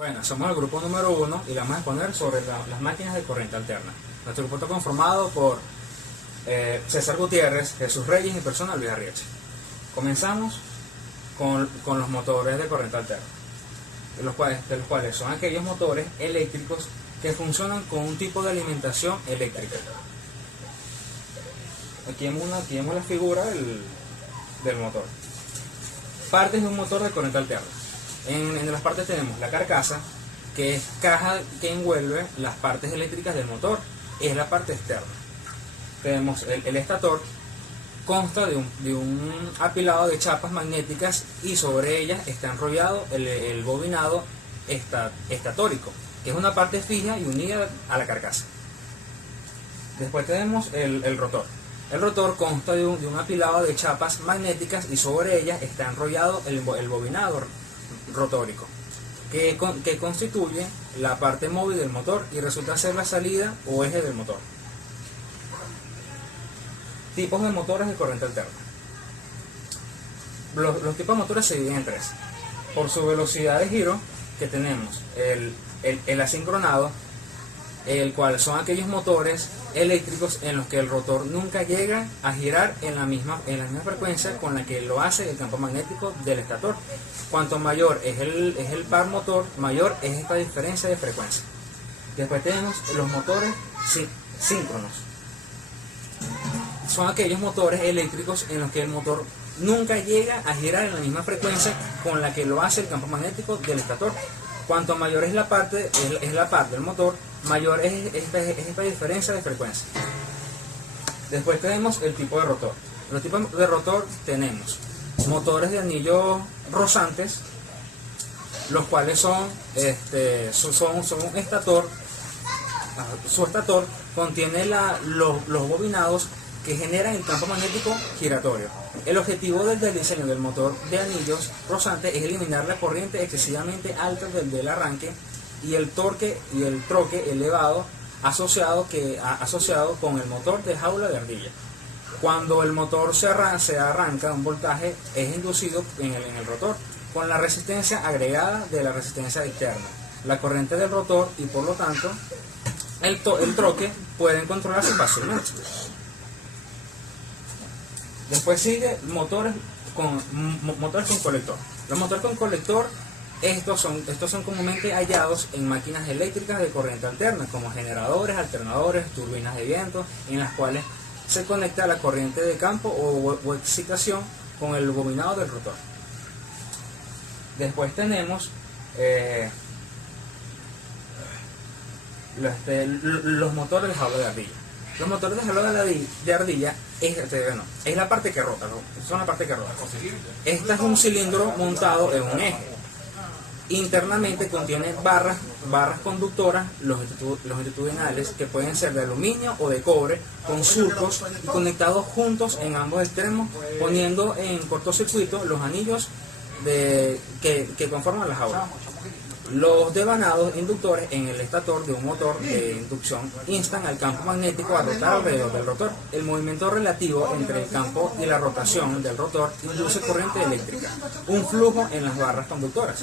Bueno, somos el grupo número 1 y le vamos a exponer sobre las máquinas de corriente alterna. Nuestro grupo está conformado por César Gutiérrez, Jesús Reyes y persona Luis Arrieche. Comenzamos con los motores de corriente alterna, de los cuales son aquellos motores eléctricos que funcionan con un tipo de alimentación eléctrica. Aquí vemos la figura del motor. Partes de un motor de corriente alterna. En las partes tenemos la carcasa, que es caja que envuelve las partes eléctricas del motor, es la parte externa. Tenemos el estator, consta de un apilado de chapas magnéticas y sobre ellas está enrollado el bobinado estatórico, que es una parte fija y unida a la carcasa. Después tenemos el rotor. El rotor consta de un apilado de chapas magnéticas y sobre ellas está enrollado el bobinado rotórico, que constituye la parte móvil del motor y resulta ser la salida o eje del motor. Tipos de motores de corriente alterna. Los tipos de motores se dividen en tres. Por su velocidad de giro, que tenemos el asincronado, el cual son aquellos motores eléctricos en los que el rotor nunca llega a girar en la misma frecuencia con la que lo hace el campo magnético del estator. Cuanto mayor es el par motor, mayor es esta diferencia de frecuencia. Después tenemos los motores síncronos. Son aquellos motores eléctricos en los que el motor nunca llega a girar en la misma frecuencia con la que lo hace el campo magnético del estator. Cuanto mayor es la parte del motor, mayor es esta diferencia de frecuencia. Después tenemos el tipo de rotor. Los tipos de rotor tenemos motores de anillos rosantes, los cuales son un estator. Su estator contiene los bobinados que generan el campo magnético giratorio. El objetivo del diseño del motor de anillos rosantes es eliminar la corriente excesivamente alta del arranque y el torque y el troque elevado asociado con el motor de jaula de ardilla. Cuando el motor se arranca, un voltaje es inducido en el rotor con la resistencia agregada de la resistencia externa. La corriente del rotor y por lo tanto el troque pueden controlarse fácilmente. Después sigue motores con colector. Los motores con colector, estos son comúnmente hallados en máquinas eléctricas de corriente alterna, como generadores, alternadores, turbinas de viento, en las cuales se conecta la corriente de campo o excitación con el bobinado del rotor. Después tenemos los motores de jaula de ardilla. Los motores de jaula de ardilla es la parte que rota, son la parte que rota. Este es un cilindro montado en un eje. Internamente contiene barras conductoras longitudinales que pueden ser de aluminio o de cobre, con surcos y conectados juntos en ambos extremos, poniendo en cortocircuito los anillos que conforman la jaula. Los devanados inductores en el estator de un motor de inducción instan al campo magnético a rotar alrededor del rotor. El movimiento relativo entre el campo y la rotación del rotor induce corriente eléctrica, un flujo en las barras conductoras.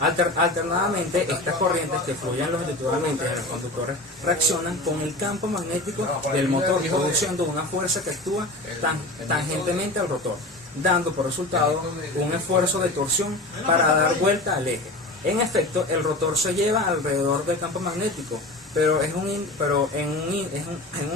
Alternadamente, estas corrientes que fluyen longitudinalmente en los conductores reaccionan con el campo magnético del motor, produciendo una fuerza que actúa tangentemente al rotor, dando por resultado un esfuerzo de torsión para dar vuelta al eje. En efecto, el rotor se lleva alrededor del campo magnético, pero en un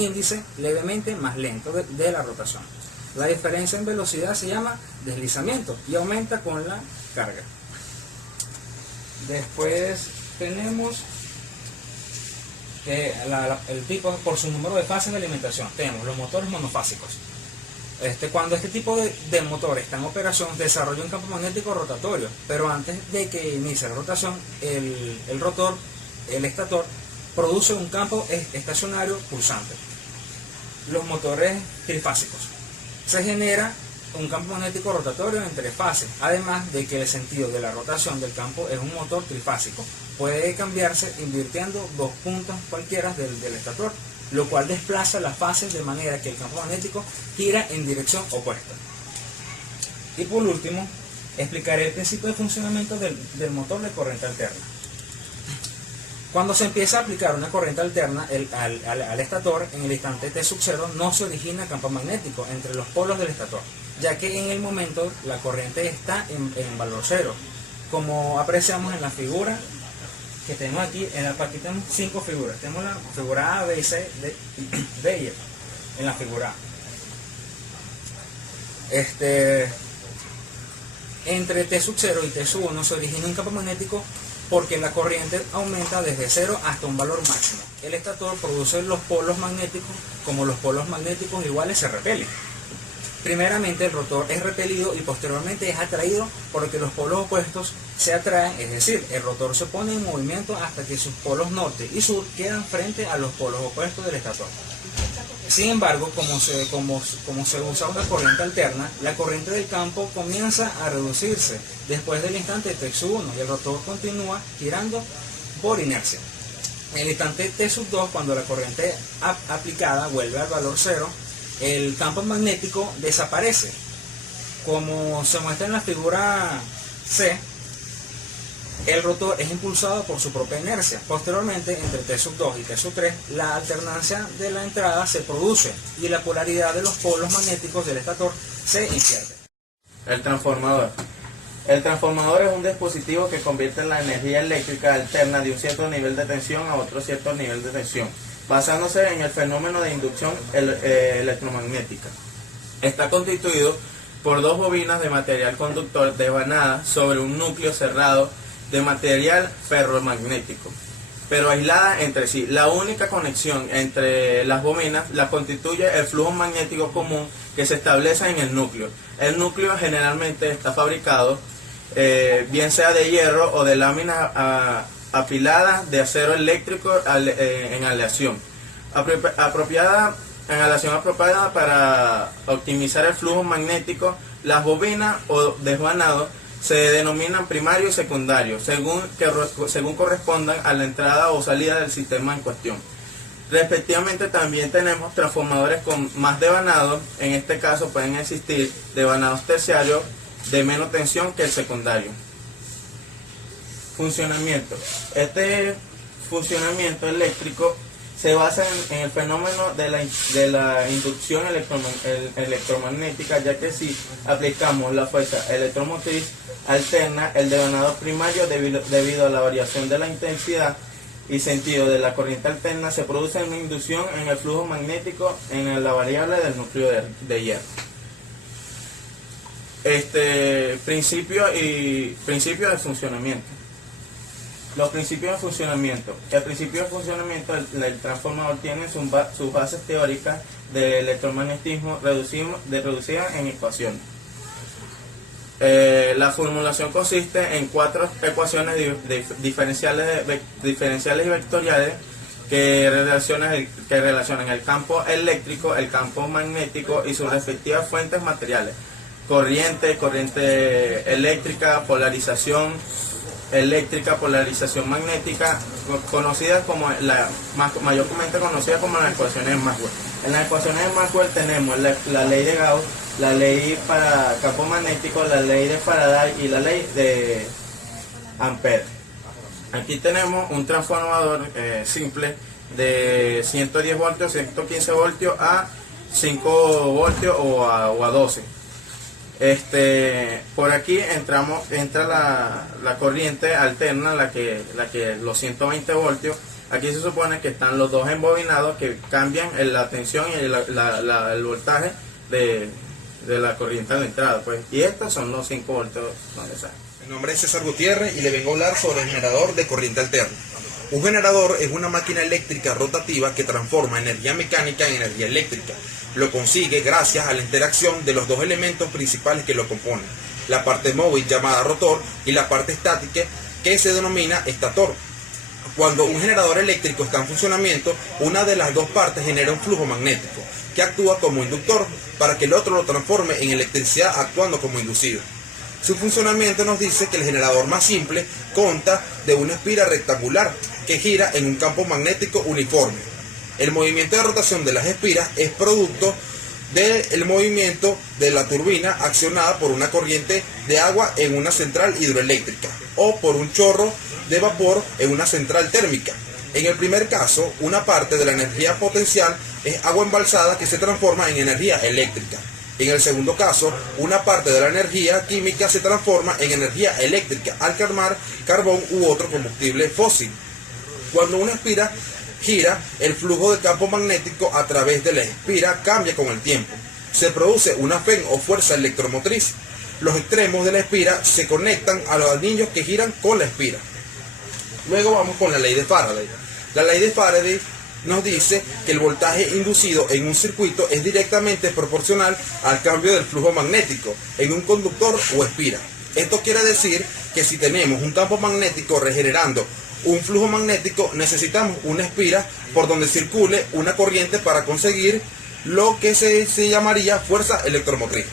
índice levemente más lento de la rotación. La diferencia en velocidad se llama deslizamiento y aumenta con la carga. Después tenemos el tipo por su número de fases de alimentación. Tenemos los motores monofásicos. Cuando este tipo de motor está en operación, desarrolla un campo magnético rotatorio, pero antes de que inicie la rotación, el estator produce un campo estacionario pulsante. Los motores trifásicos. Se genera un campo magnético rotatorio en tres fases, además de que el sentido de la rotación del campo es un motor trifásico. Puede cambiarse invirtiendo dos puntas cualquiera del estator, lo cual desplaza las fases de manera que el campo magnético gira en dirección opuesta. Y por último, explicaré el principio de funcionamiento del motor de corriente alterna. Cuando se empieza a aplicar una corriente alterna al estator, en el instante T sub 0 no se origina campo magnético entre los polos del estator, ya que en el momento la corriente está en valor cero. Como apreciamos en la figura que tenemos aquí, aquí tenemos 5 figuras. Tenemos la figura A, B y C, D y E, en la figura A. Entre T sub 0 y T sub 1 se origina un campo magnético porque la corriente aumenta desde 0 hasta un valor máximo. El estator produce los polos magnéticos, como los polos magnéticos iguales se repelen. Primeramente el rotor es repelido y posteriormente es atraído porque los polos opuestos se atraen, es decir, el rotor se pone en movimiento hasta que sus polos norte y sur quedan frente a los polos opuestos del estator. Sin embargo, como se usa una corriente alterna, la corriente del campo comienza a reducirse después del instante T sub 1 y el rotor continúa girando por inercia. En el instante T sub 2, cuando la corriente aplicada vuelve al valor 0, el campo magnético desaparece. Como se muestra en la figura C, el rotor es impulsado por su propia inercia. Posteriormente, entre T sub 2 y T sub 3, la alternancia de la entrada se produce y la polaridad de los polos magnéticos del estator se invierte. El transformador. El transformador es un dispositivo que convierte la energía eléctrica alterna de un cierto nivel de tensión a otro cierto nivel de tensión, basándose en el fenómeno de inducción electromagnética. Está constituido por dos bobinas de material conductor devanadas sobre un núcleo cerrado de material ferromagnético, pero aislada entre sí. La única conexión entre las bobinas la constituye el flujo magnético común que se establece en el núcleo. El núcleo generalmente está fabricado bien sea de hierro o de láminas apiladas de acero eléctrico en aleación apropiada para optimizar el flujo magnético. Las bobinas o desvanados se denominan primario y secundario, según correspondan a la entrada o salida del sistema en cuestión. Respectivamente, también tenemos transformadores con más devanados. En este caso pueden existir devanados terciarios de menos tensión que el secundario. Funcionamiento. Este funcionamiento eléctrico se basa en el fenómeno de la inducción electromagnética, ya que si aplicamos la fuerza electromotriz alterna, el devanado primario, debido a la variación de la intensidad y sentido de la corriente alterna, se produce una inducción en el flujo magnético en la variable del núcleo de hierro. Principio de funcionamiento. Los principios de funcionamiento. El principio de funcionamiento del transformador tiene sus bases teóricas de electromagnetismo reducidas en ecuaciones. La formulación consiste en 4 ecuaciones diferenciales y vectoriales que relacionan el campo eléctrico, el campo magnético y sus respectivas fuentes materiales: corriente eléctrica, polarización eléctrica, polarización magnética, conocida como mayormente conocida como las ecuaciones de Maxwell. En las ecuaciones de Maxwell tenemos la ley de Gauss, la ley para campo magnético, la ley de Faraday y la ley de Ampère. Aquí tenemos un transformador simple de 110 voltios, 115 voltios a 5 voltios o a 12. Por aquí entra la corriente alterna, la que los 120 voltios. Aquí se supone que están los dos embobinados que cambian la tensión y el voltaje de la corriente de entrada, pues. Y estos son los 5 voltios donde sale. Mi nombre es César Gutiérrez y le vengo a hablar sobre el generador de corriente alterna. Un generador es una máquina eléctrica rotativa que transforma energía mecánica en energía eléctrica. Lo consigue gracias a la interacción de los dos elementos principales que lo componen: la parte móvil llamada rotor y la parte estática que se denomina estator. Cuando un generador eléctrico está en funcionamiento, una de las dos partes genera un flujo magnético que actúa como inductor para que el otro lo transforme en electricidad actuando como inducido. Su funcionamiento nos dice que el generador más simple consta de una espira rectangular que gira en un campo magnético uniforme. El movimiento de rotación de las espiras es producto del movimiento de la turbina accionada por una corriente de agua en una central hidroeléctrica o por un chorro de vapor en una central térmica. En el primer caso, una parte de la energía potencial es agua embalsada que se transforma en energía eléctrica. En el segundo caso, una parte de la energía química se transforma en energía eléctrica al quemar carbón u otro combustible fósil. Cuando una espira gira, el flujo de campo magnético a través de la espira cambia con el tiempo. Se produce una FEN o fuerza electromotriz. Los extremos de la espira se conectan a los anillos que giran con la espira. Luego vamos con la ley de Faraday. La ley de Faraday nos dice que el voltaje inducido en un circuito es directamente proporcional al cambio del flujo magnético en un conductor o espira. Esto quiere decir que si tenemos un campo magnético regenerando un flujo magnético, necesitamos una espira por donde circule una corriente para conseguir lo que se llamaría fuerza electromotriz.